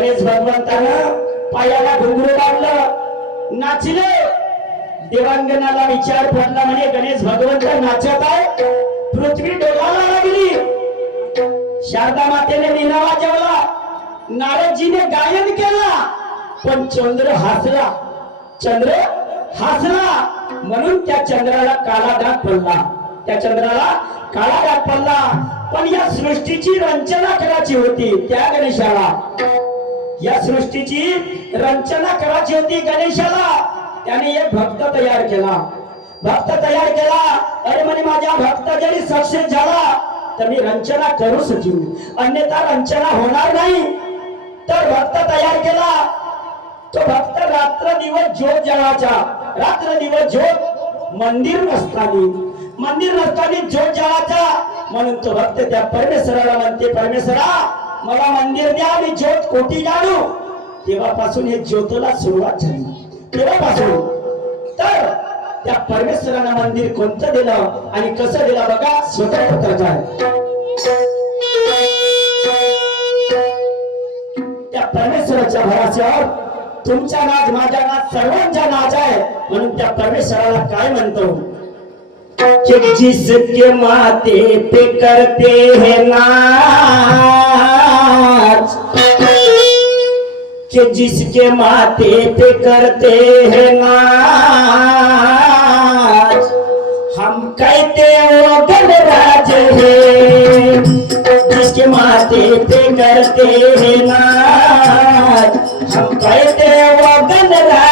गणेश भगवंतानं पायाला घुंगरू बांधलं. नाचले. देवांगणाला विचार पडला म्हणे गणेश भगवंत नाचत आहे. पृथ्वी डोलायला लागली. शारदा मातेने निनावा जेवला नारदजीने गायन केला. पण चंद्र हसला. चंद्र हसला. म्हणून त्या चंद्राला काळा डाग पडला. त्या चंद्राला काळा डाग पडला. पण या सृष्टीची रंचना करायची होती. त्या गणेशाला. या सृष्टीची रंचना करायची होती गणेशाला. त्याने एक भक्त तयार केला. भक्त तयार केला. अरे म्हणे माझ्या भक्त जरी सक्सेस झाला तर मी रंचना करू शकीन अन्यथा रंचना होणार नाही. तर भक्त तयार केला. तो भक्त रात्र दिवस ज्योत जळाचा रात्र दिवस ज्योत मंदिर नसतानी. मंदिर नसतानी ज्योत जळाचा म्हणून तो भक्त त्या परमेश्वराला म्हणते परमेश्वरा मला मंदिर द्या आणि ज्योत कोटी जाणू. तेव्हापासून हे ज्योतला सुरुवात झाली. तेव्हापासून. तर त्या परमेश्वरानं मंदिर कोणतं दिलं आणि कसं दिलं बघा स्वतः काय त्या परमेश्वराच्या भराच्यावर तुमचा नाच माझ्या नाच सर्वांचा नाच आहे. म्हणून त्या परमेश्वराला काय म्हणतो? कि जिसके माते पे करते हैं नाच कि जिसके माथे पे करते हैं नाच, हम कहते वो गणराज है। जिसके माथे पे करते हैं नाच, हम कहते वो गणराज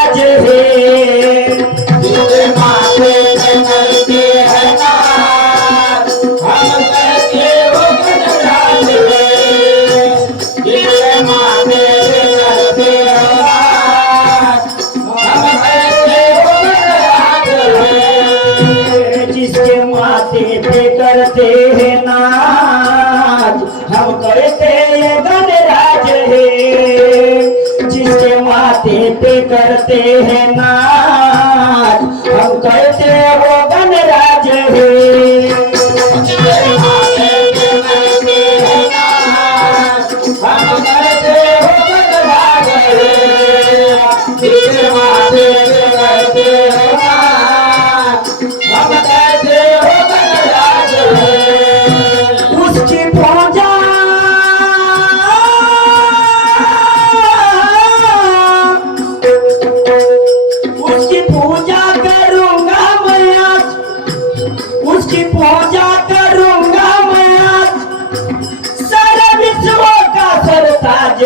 माथे पे करते हैं नाच। हम करते ये गणराज है। जिसके माथे पे करते हैं नाच, हम करते वो गणराज है। जिसके माथे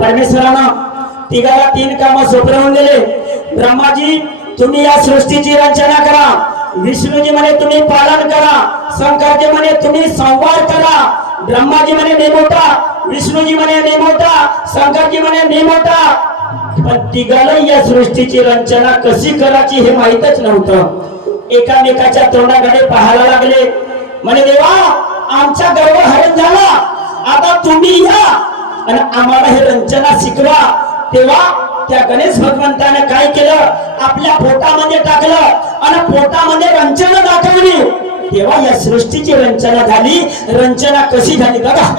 परमेश्वरानं तिघाला तीन काम सोपवून दिले. ब्रह्माजी तुम्ही या सृष्टीची रचना करा. विष्णूजी म्हणे तुम्ही पालन करा. शंकरजी म्हणे तुम्ही संवाद करा. ब्रह्माजी म्हणे नेमोटा विष्णूजी म्हणे नेमोटा शंकरजी म्हणे नेमोटा पण तिघाला या सृष्टीची रचना कशी करायची हे माहीतच नव्हतं. एकामेकाच्या तोंडाकडे पाहायला लागले. म्हणे देवा आमचा गर्व हरण झाला. आता तुम्ही या. आणि आम्हाला हे रंचना शिकवा. तेव्हा त्या गणेश भगवंताने काय केलं? आपल्या पोटामध्ये टाकलं. आणि पोटामध्ये रंचना दाखवली. तेव्हा या सृष्टीची रंचना झाली. रंचना कशी झाली? बघा.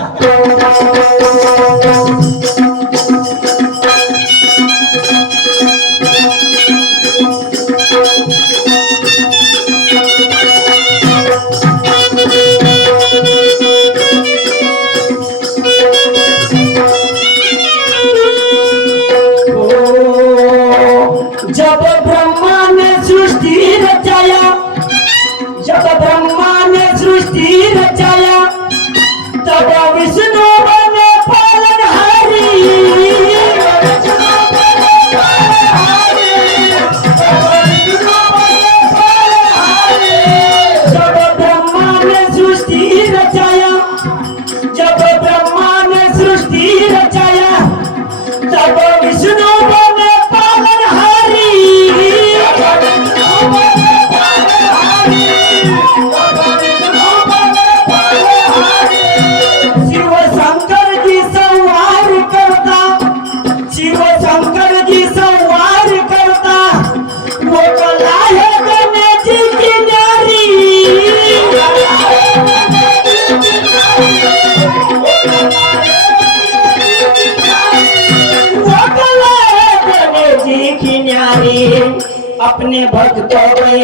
की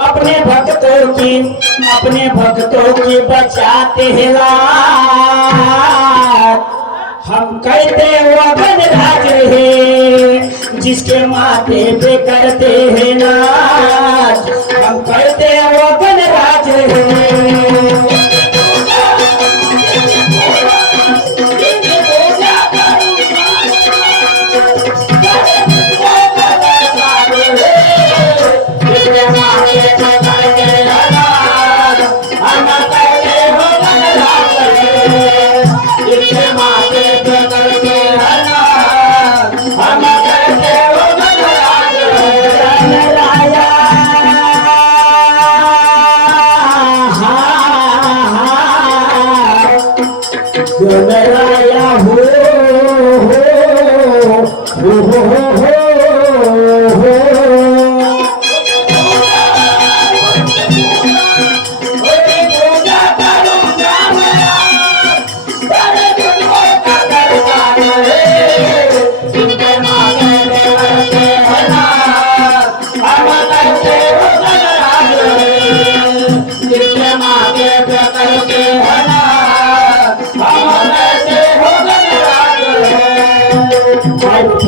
अपने भक्तों की, अपने भक्तों की बचाते हैं हम कहते वगन राज रहे जिसके माथे पे करते हैं नाच। हम कहते वगन राज रहे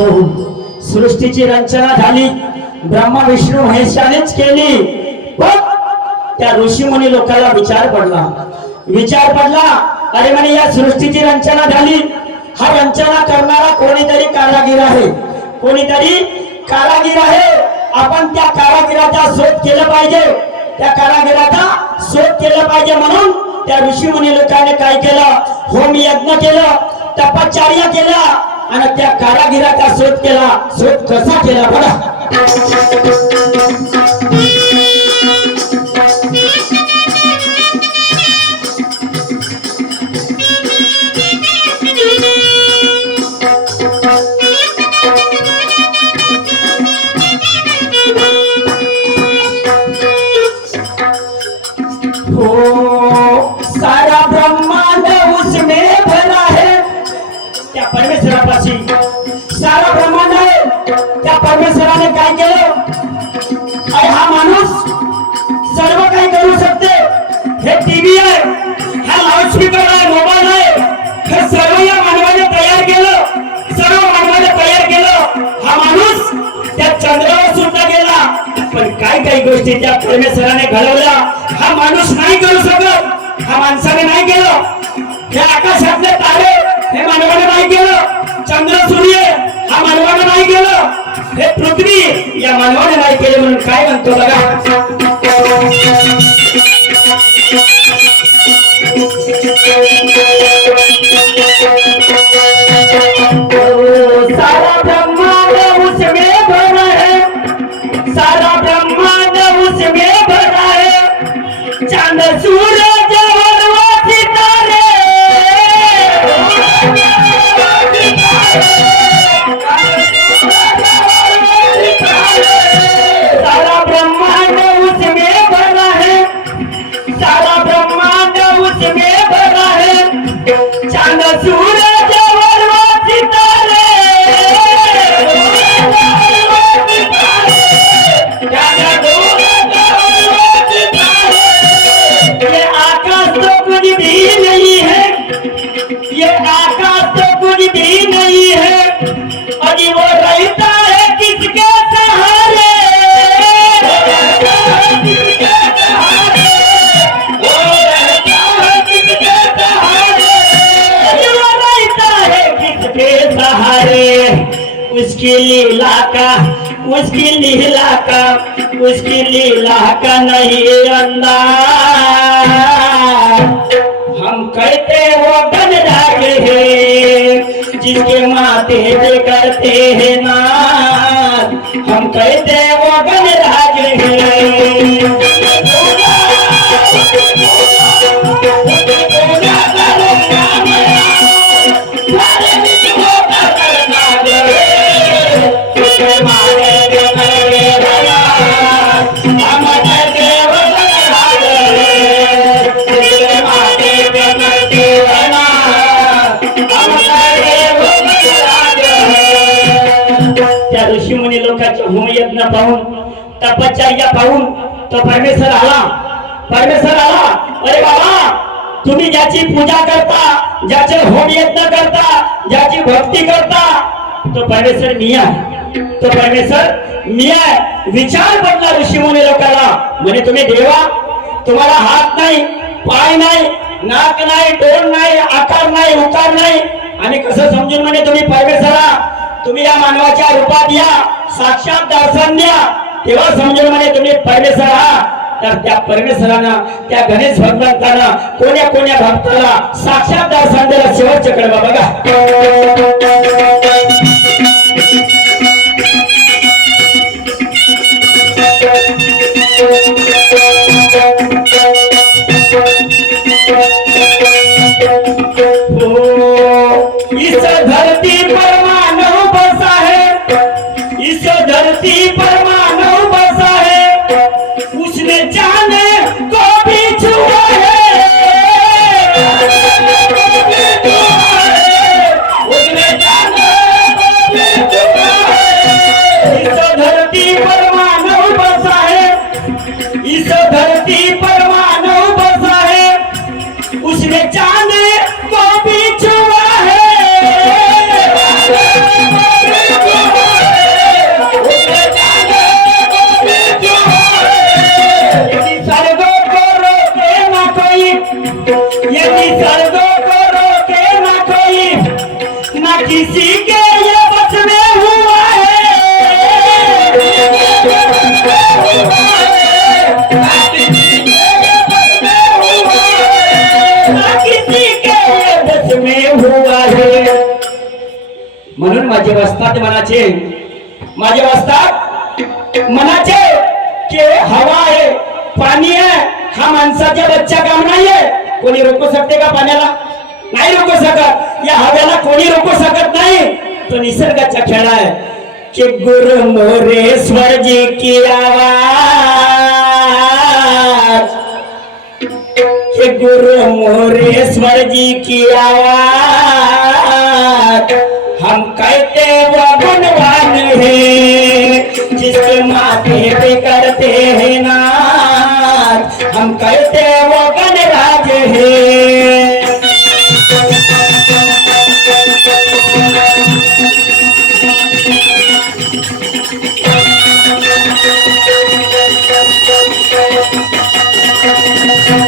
होऊन सृष्टीची रचना झाली. ब्रह्मा विष्णू महेशानेच केली. पण त्या ऋषीमुनी लोकांना विचार पडला. विचार पडला अरे म्हणे या सृष्टीची रचना झाली. हा रचना करणारा कोणीतरी कारागीर आहे. कोणीतरी कारागीर आहे. आपण त्या कारागिराचा शोध केलं पाहिजे. त्या कारागिराचा शोध केलं पाहिजे म्हणून त्या ऋषीमुनी लोकांनी काय केलं? होम यज्ञ केलं तपाचार्य केला आणि त्या कारागिराचा शोध केला शोध कसा केला बघा. काय केलं अरे हा माणूस सर्व काही करू शकते. हे टीव्ही आहे हा लाऊडस्पीकर आहे मोबाईल आहे. हे सर्व या मानवाने तयार केलं. सर्व मानवाने तयार केलं. हा माणूस त्या चंद्रावर सुद्धा गेला. पण काय काही गोष्टी त्या परमेश्वराने घडवल्या. हा माणूस नाही करू शकत. हा माणसाने नाही केलं. हे आकाशातले तारे हे मानवाने नाही केलं. चंद्र सूर्य हा मानवाने नाही केलं. हे पृथ्वी या मानवाने नाही केले म्हणून काय म्हणतो बघा. लीला का उसकी लीला का नहीं अंदाज हम कहते वो गणराज है जिसके माथे पे करते हैं ना हम कहते वो बन जागे हैं। पाहून तपश्चर्या पाहून तो परमेश्वर आला. परमेश्वर आला. अरे बाबा तुम्ही ज्याची पूजा करता ज्याचे होम यत्न करता ज्याची भक्ती करता तो परमेश्वर मी आहे. तो परमेश्वर मी आहे. विचार पडला ऋषी मुनी लोकांना म्हणे तुम्ही देवा तुम्हाला हात नाही पाय नाही नाक नाही डोळ नाही आकार नाही उकार नाही. आणि कसं समजून म्हणे तुम्ही परमेश्वरा तुम्ही या मानवाच्या रूपात या साक्षात दर्शन द्या. तेव्हा समजून म्हणजे तुम्ही परमेश्वर आहात. तर त्या परमेश्वरानं त्या गणेश भगवंतानं कोण्या कोण्या भक्ताला साक्षात दर्शन दिलं शेवटच्या कडवा बघा. धरती माझे वस्तात मनाचे. माझे वस्तात मनाचे के हवा आहे पाणी आहे. हा माणसाच्या बच्चा काम नाहीये. कोणी रोखू शकते का पाण्याला? नाही रोखू शकत. या हव्याला कोणी रोखू शकत नाही. तो निसर्गाचा खेळ आहे. के गुरु मोरेश्वर जी की आवाज. कि गुरु मोरेश्वर जी की आवाज.